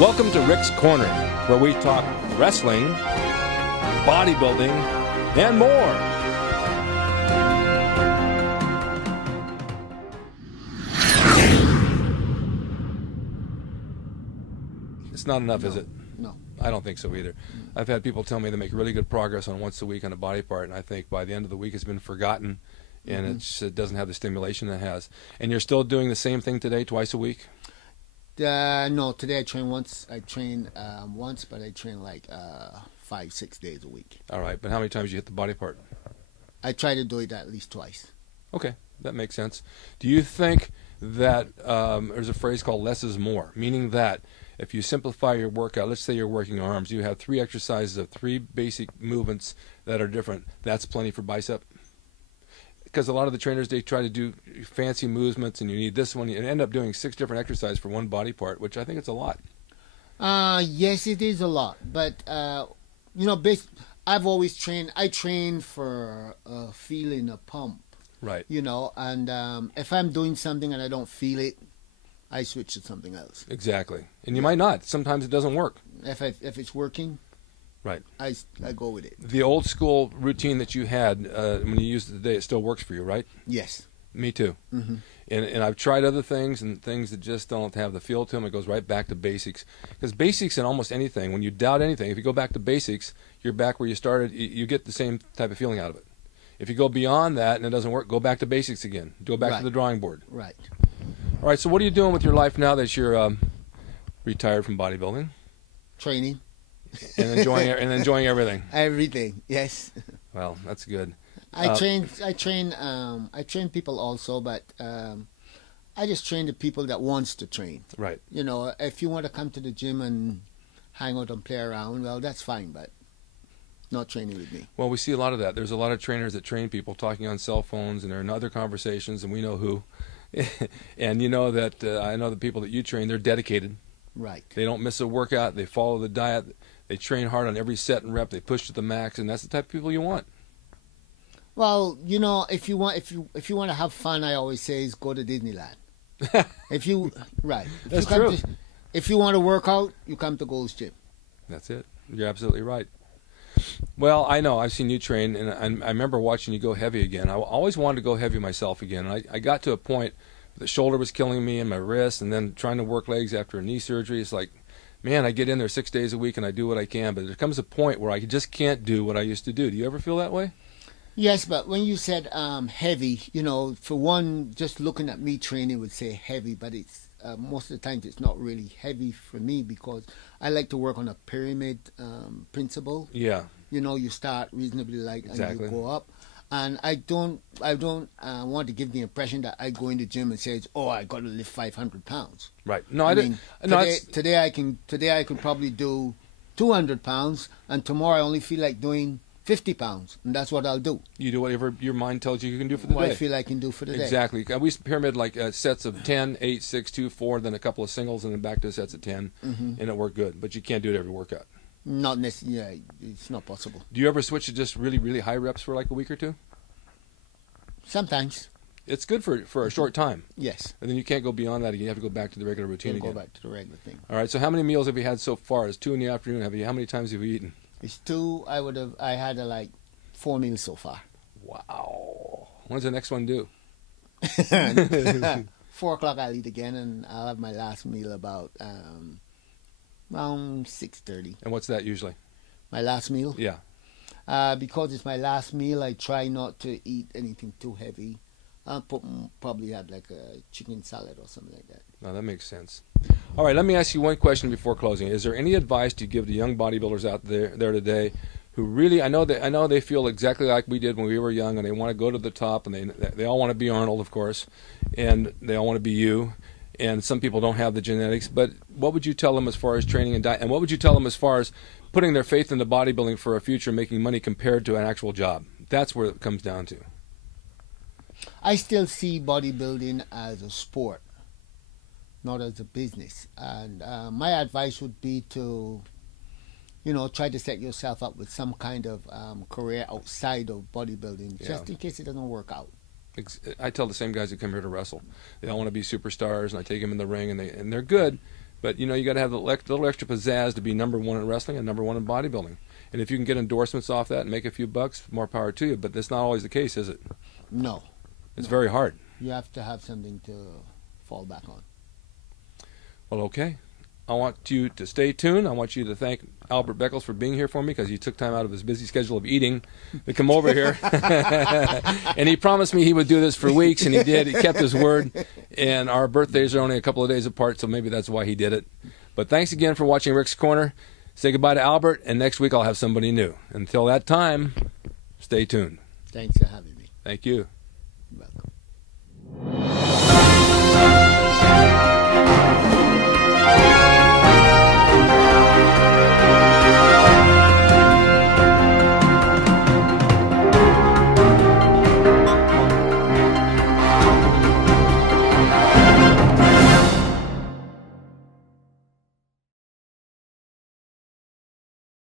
Welcome to Rick's Corner, where we talk wrestling, bodybuilding, and more. It's not enough, is it? No. I don't think so either. I've had people tell me they make really good progress on once a week on a body part, and I think by the end of the week it's been forgotten, and it doesn't have the stimulation it has. And you're still doing the same thing today, twice a week? No, today I train once. I train once, but I train like 5-6 days a week. All right, but how many times do you hit the body part? I try to do it at least twice. Okay, that makes sense. Do you think that there's a phrase called less is more, meaning that if you simplify your workout, let's say you're working arms, you have 3 exercises of 3 basic movements that are different, that's plenty for bicep? Because a lot of the trainers, they try to do fancy movements, and you need this one, and end up doing 6 different exercises for one body part, which I think it's a lot. Yes, it is a lot, but you know, I've always trained. I train for feeling a pump, Right. you know, and if I'm doing something and I don't feel it, I switch to something else. Exactly. And you might not. Sometimes it doesn't work. If it's working, right, I go with it. The old school routine that you had when you used it today, it still works for you, right? Yes. Me too. Mm-hmm. And I've tried other things and things that just don't have the feel to them. It goes right back to basics. Because basics in almost anything, when you doubt anything, if you go back to basics, you're back where you started. You get the same type of feeling out of it. If you go beyond that and it doesn't work, go back to basics again. Go back to the drawing board. Right. All right, so what are you doing with your life now that you're retired from bodybuilding? Training. And enjoying everything. Everything, yes. Well, that's good. I train people also, but I just train the people that wants to train. Right. You know, if you want to come to the gym and hang out and play around, well, that's fine, but not training with me. Well, we see a lot of that. There's a lot of trainers that train people talking on cell phones, and they're in other conversations, and we know who. And you know that I know the people that you train, they're dedicated. Right. They don't miss a workout. They follow the diet. They train hard on every set and rep. They push to the max, and that's the type of people you want. Well, you know, if you want to have fun, I always say is go to Disneyland. That's true. If you want to work out, you come to Gold's Gym. That's it. You're absolutely right. Well, I know. I've seen you train, and I remember watching you go heavy again. I always wanted to go heavy myself again. And I got to a point the shoulder was killing me and my wrist, and then trying to work legs after a knee surgery. It's like, man, I get in there 6 days a week and I do what I can, but there comes a point where I just can't do what I used to do. Do you ever feel that way? Yes, but when you said heavy, you know, for one, just looking at me training would say heavy, but it's most of the times it's not really heavy for me because I like to work on a pyramid principle. Yeah. You know, you start reasonably light and you go up. And I don't want to give the impression that I go in the gym and say, "Oh, I got to lift 500 pounds." Right. No, I mean, today I can probably do 200 pounds, and tomorrow I only feel like doing 50 pounds, and that's what I'll do. You do whatever your mind tells you can do for the day. What I feel I can do for the day. Exactly. We used to pyramid like sets of 10, 8, 6, 2, 4, then a couple of singles, and then back to sets of 10, and it worked good. But you can't do it every workout. Not necessarily. Yeah, it's not possible. Do you ever switch to just really, really high reps for like a week or two? Sometimes. It's good for a short time. Yes. And then you can't go beyond that again. You have to go back to the regular routine again. Go back to the regular thing. All right. So how many meals have you had so far? It's 2 in the afternoon. How many times have you eaten? It's 2. I had like 4 meals so far. Wow. When's the next one due? 4 o'clock I'll eat again, and I'll have my last meal about around 6:30. And what's that usually? My last meal? Yeah. Because it's my last meal, I try not to eat anything too heavy. I'll probably have like a chicken salad or something like that. No, that makes sense. All right, let me ask you one question before closing. Is there any advice to give to young bodybuilders out there today who really, I know they feel exactly like we did when we were young, and they want to go to the top, and they all want to be Arnold, of course, and they all want to be you, and some people don't have the genetics, but what would you tell them as far as training and diet, and what would you tell them as far as putting their faith into bodybuilding for a future, making money compared to an actual job? That's where it comes down to. I still see bodybuilding as a sport, not as a business. And my advice would be to, you know, try to set yourself up with some kind of career outside of bodybuilding, just in case it doesn't work out. I tell the same guys that come here to wrestle. They all want to be superstars, and I take them in the ring, and they're good, But you know, you got to have the little extra pizzazz to be #1 in wrestling and #1 in bodybuilding. And if you can get endorsements off that and make a few bucks, more power to you. But that's not always the case, is it? No. It's very hard. You have to have something to fall back on. Well, okay. I want you to stay tuned. I want you to thank Albert Beckles for being here for me, because he took time out of his busy schedule of eating to come over here. And he promised me he would do this for weeks, and he did. He kept his word. And our birthdays are only a couple of days apart, so maybe that's why he did it. But thanks again for watching Rick's Corner. Say goodbye to Albert, and next week I'll have somebody new. Until that time, stay tuned. Thanks for having me. Thank you.